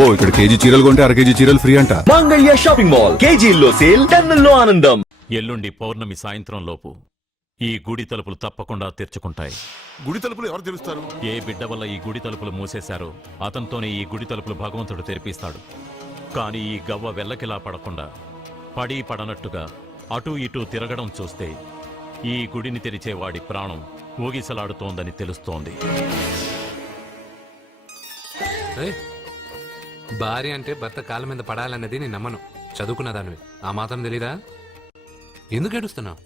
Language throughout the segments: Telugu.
అబ్బో ఇక్కడ కేజీ చీరలు కొంటే అర కేజీ చీరలు ఫ్రీ అంట. మంగళ్య షాపింగ్ మాల్, కేజీల్లో సేల్, టన్నుల్లో ఆనందం. ఎల్లుండి పౌర్ణమి సాయంత్రం లోపు ఈ గుడి తలుపులు తప్పకుండా తెరుచుకుంటాయి. గుడి తలుపులు ఎవరు తెరుస్తారు? ఏ బిడ్డ వల్ల ఈ గుడి తలుపులు మూసేశారో అతనితోనే ఈ గుడి తలుపులు భగవంతుడు తెరిపిస్తాడు. కానీ ఈ గవ్వ వెల్లకిలా పడకుండా పడి పడనట్టుగా అటూ ఇటూ తిరగడం చూస్తే ఈ గుడిని తెరిచే వాడి ప్రాణం ఊగిసలాడుతోందని తెలుస్తోంది. భార్య అంటే భర్త కాళ్ళ మీద పడాలన్నది నేను నమ్మను. చదువుకున్న దానివి ఆ మాత్రం తెలీదా? ఎందుకు ఏడుస్తున్నావు?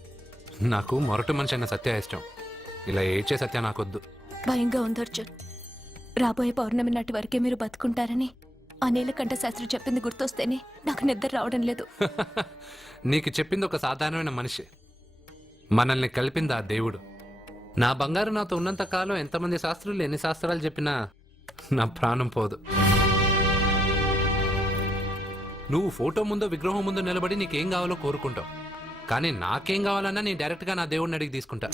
నాకు మొరటి మనిషి అయిన సత్య ఇష్టం. ఇలా ఏడ్చే సత్య నాకొద్దు. భయంగా ఉంది అర్జున్. రాబోయే పౌర్ణమి నాటి వరకే మీరు బతుకుంటారని ఆ నీలకంఠ శాస్త్రి చెప్పింది గుర్తొస్తేనే నాకు నిద్ర రావడం లేదు. నీకు చెప్పింది ఒక సాధారణమైన మనిషి, మనల్ని కలిపింది ఆ దేవుడు. నా బంగారు నాతో ఉన్నంత కాలం ఎంతమంది శాస్త్రులు ఎన్ని శాస్త్రాలు చెప్పినా నా ప్రాణం పోదు. నువ్వు ఫోటో ముందో విగ్రహం ముందో నిలబడి నీకేం కావాలో కోరుకుంటావు. కానీ నాకేం కావాలన్నా నేను డైరెక్ట్గా నా దేవుడిని అడిగి తీసుకుంటా.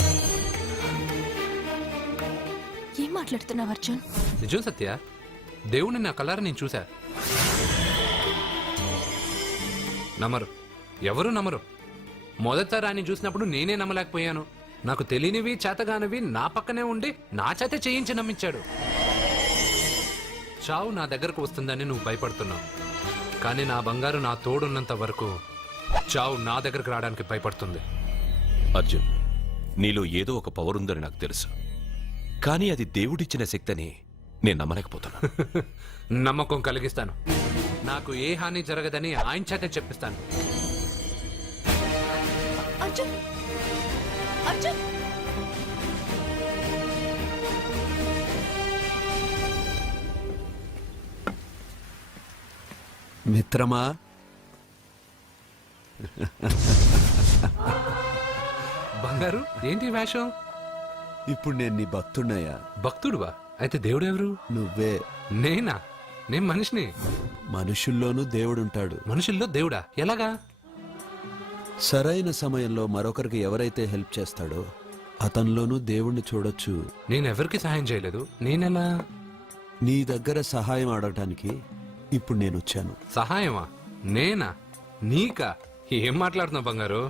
ఏం మాట్లాడుతున్నావు అర్జున్? నిజం సత్య, దేవుడిని నా కళ్ళారా నేను చూశా. నమ్మరు, ఎవరు నమ్మరు. మొదటిసారి ఆయన చూసినప్పుడు నేనే నమ్మలేకపోయాను. నాకు తెలియనివి చేతగానివి నా పక్కనే ఉండి నా చేత చేయించి నమ్మించాడు. చావు నా దగ్గరకు వస్తుందని నువ్వు భయపడుతున్నావు, కానీ నా బంగారు నా తోడున్నంత వరకు చావు నా దగ్గరకు రావడానికి భయపడుతుంది. అర్జున్, నీలో ఏదో ఒక పవర్ ఉందని నాకు తెలుసు, కానీ అది దేవుడిచ్చిన శక్తిని నేను నమ్మలేకపోతున్నా. నమ్మకం కలిగిస్తాను. నాకు ఏ హాని జరగదని ఆయన చేత చెప్పిస్తాను. అర్జున్, అర్జున్, మిత్రమా, బంగారు ఏంటి వేషం? ఇప్పుడు నేను నీ భక్తుడినయ్యా. భక్తుడువా? అయితే దేవుడు ఎవరు? నువ్వే. నేనా? నేను మనిషిని. మనుషుల్లోనూ దేవుడుంటాడు. మనుషుల్లో దేవుడా? ఎలాగా? సరైన సమయంలో మరొకరికి ఎవరైతే హెల్ప్ చేస్తాడో అతనిలోనూ దేవుణ్ణి చూడొచ్చు. నేనెవరికి సహాయం చేయలేదు. నేనెలా? నీ దగ్గర సహాయం అడగటానికి ఇప్పుడు నేను వచ్చాను. సహాయమా? నేనా? నీకా? ఏం మాట్లాడుతున్నావు బంగారు?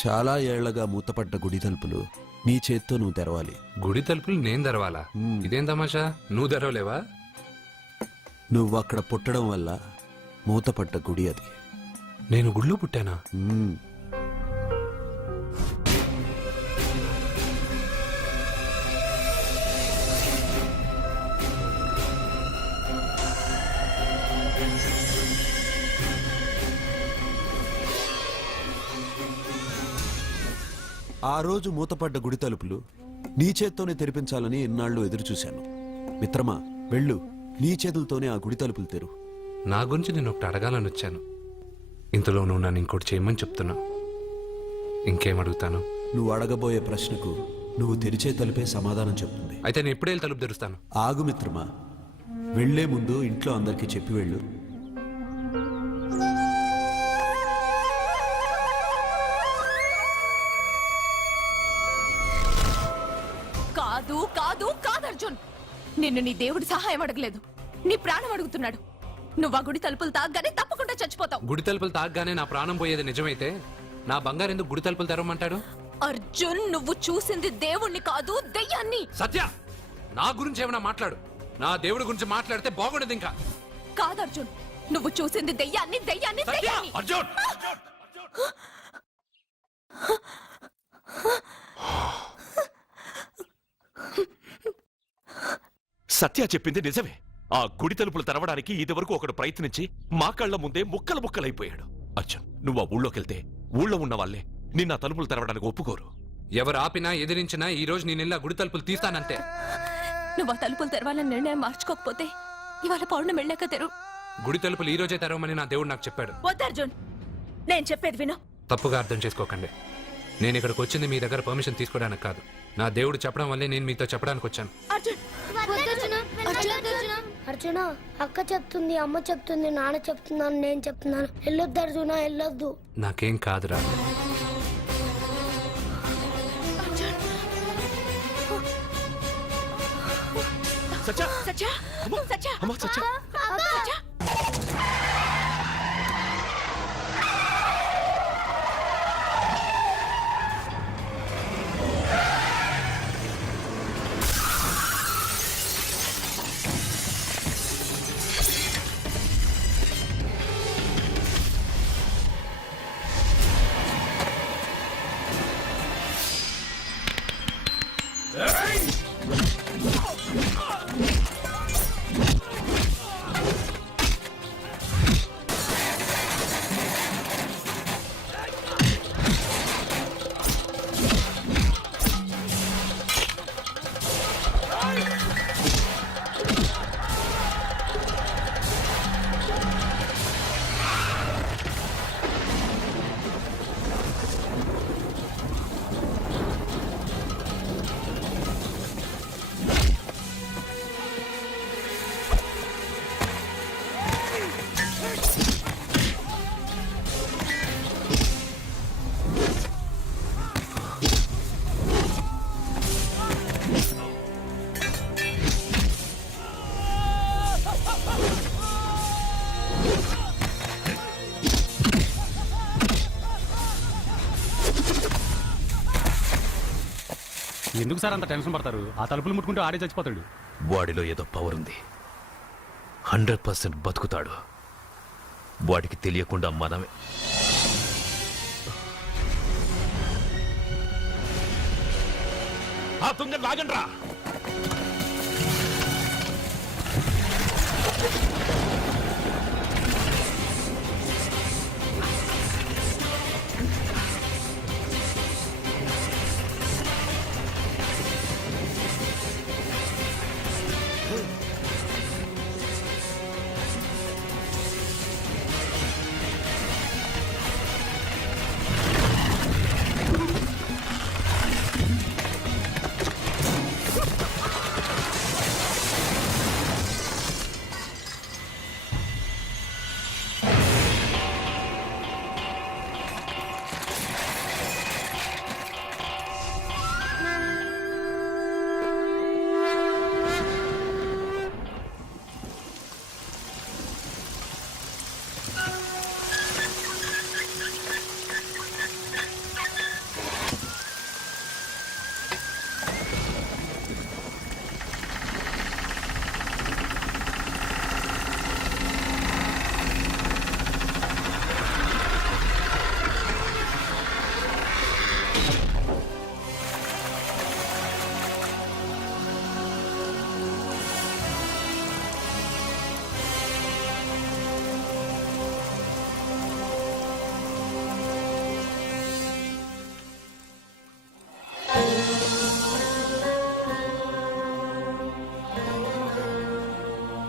చాలా ఏళ్లగా మూతపడ్డ గుడి తలుపులు నీ చేత్తో నువ్వు తెరవాలి. గుడి తలుపులు నేను తెరవాలా? ఇదేం తమాషా? నువ్వు తెరవలేవా? నువ్వు అక్కడ పుట్టడం వల్ల మూతపడ్డ గుడి అది. నేను గుళ్ళో పుట్టానా? ఆ రోజు మూతపడ్డ గుడి తలుపులు నీ చేత్తోనే తెరిపించాలని ఎన్నాళ్ళు ఎదురు చూశాను. మిత్రమా, వెళ్ళు, నీ చేతులతోనే ఆ గుడి తలుపులు తెరు. నా గురించి నేను ఒకటి అడగాలని వచ్చాను. ఇంతలో నువ్వు నన్ను ఇంకోటి చేయమని చెప్తున్నావు. ఇంకేం అడుగుతాను? నువ్వు అడగబోయే ప్రశ్నకు నువ్వు తెరిచే తలుపే సమాధానం చెప్తుంది. అయితే నేను ఎప్పుడే తలుపు తెరుస్తాను. ఆగు మిత్రమా, వెళ్లే ముందు ఇంట్లో అందరికీ చెప్పి వెళ్ళు. కాదు కాదు కాదు అర్జున్, నిన్ను నీ దేవుడి సహాయం అడగలేదు, నీ ప్రాణం అడుగుతున్నాడు. నువ్వు ఆ గుడి తలుపులు తాగ్గానే తప్పకుండా చచ్చిపోతావు. గుడి తలుపులు తాగ్గానే నా ప్రాణం పోయేది నిజమైతే నా బంగారు ఎందుకు గుడి తలుపులు తెరవమంటాడు? అర్జున్, నువ్వు చూసింది దేవుణ్ణి కాదు, దెయ్యాన్ని. సత్య, నా గురించి ఏమైనా మాట్లాడు. నా దేవుడి గురించి మాట్లాడితే బాగుండదు. ఇంకా కాదు అర్జున్, నువ్వు చూసింది దెయ్యాన్ని, దెయ్యాన్ని, దెయ్యాన్ని. అర్జున్! సత్య చెప్పింది నిజమే. ఆ గుడి తలుపులు తెరవడానికి ఇదివరకు ఒకడు ప్రయత్నించి మా కళ్ల ముందే ముక్కలు ముక్కలైపోయాడు. అర్జున్, నువ్వు ఆ ఊళ్ళోకెళ్తే ఊళ్ళో ఉన్న వాళ్ళే నిన్న తలుపులు తెరవడానికి ఒప్పుకోరు. ఎవరు ఆపినా ఎదిరించినా ఈ రోజు నేను గుడి తలుపులు తీస్తానంతే. నువ్వు ఆ తలుపులు తెరవాలని నిర్ణయం మార్చుకోకపోతే ఇవాళ పౌర్ణమి వెళ్ళాక తెరు. గుడి తలుపులు ఈ రోజే తెరవమని నా దేవుడు నాకు చెప్పాడు. వద్దు అర్జున్, నేను చెప్పేది విను. తప్పుగా అర్థం చేసుకోకండి. నేను ఇక్కడికి వచ్చింది మీ దగ్గర పర్మిషన్ తీసుకోవడానికి కాదు. నా దేవుడు చెప్పడం వల్లే నేను మీతో చెప్పడానికి వచ్చాను. అర్జున, అక్క చెప్తుంది, అమ్మ చెప్తుంది, నాన్న చెప్తున్నాను, నేను చెప్తున్నాను. వెళ్ళొద్దు అర్జున, వెళ్ళొద్దు. నాకేం కాదురా. సత్య! సత్య, సత్య, అమ్మా, సత్య! సత్య. ఎందుకు సార్ అంత టెన్షన్ పడతారు? ఆ తలుపులు ముట్టుకుంటూ ఆడే చచ్చిపోతాడు. వాడిలో ఏదో పవర్ ఉంది. 100% బతుకుతాడు. వాడికి తెలియకుండా మనమే. ఆ తుంగ లాగండ్రా.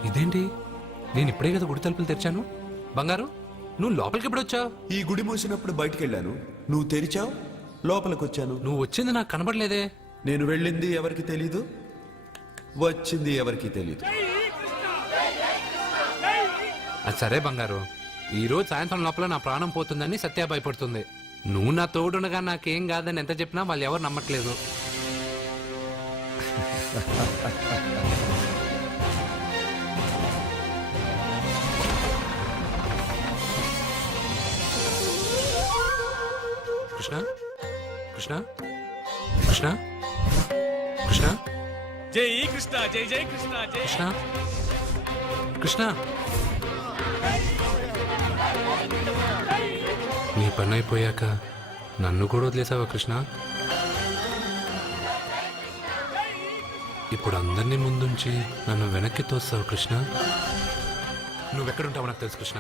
ఇదేంటి, నేను ఇప్పుడే కదా గుడి తలుపులు తెరిచాను. బంగారు, నువ్వు లోపలికి ఎప్పుడు వచ్చావు? ఈ గుడి మూసినప్పుడు బయటికి వెళ్ళాను, నువ్వు తెరిచావు, లోపలికి వచ్చాను. నువ్వు వచ్చింది నాకు కనబడలేదే. నేను వెళ్ళింది ఎవరికి తెలీదు, వచ్చింది ఎవరికి తెలీదు. అది సరే బంగారు, ఈ రోజు సాయంత్రం లోపల నా ప్రాణం పోతుందని సత్య భయపడుతుంది. నువ్వు నా తోడునగా నాకేం కాదని ఎంత చెప్పినా వాళ్ళు ఎవరు నమ్మట్లేదు. కృష్ణ కృష్ణ కృష్ణ కృష్ణ జై కృష్ణ, జై జై కృష్ణ, జై. కృష్ణ కృష్ణ, నీ పని అయిపోయాక నన్ను కూడా వదిలేసావా కృష్ణ? ఇప్పుడు అందరినీ ముందుంచి నన్ను వెనక్కి తోస్తావు కృష్ణ. నువ్వెక్కడుంటావో నాకు తెలుసు కృష్ణ.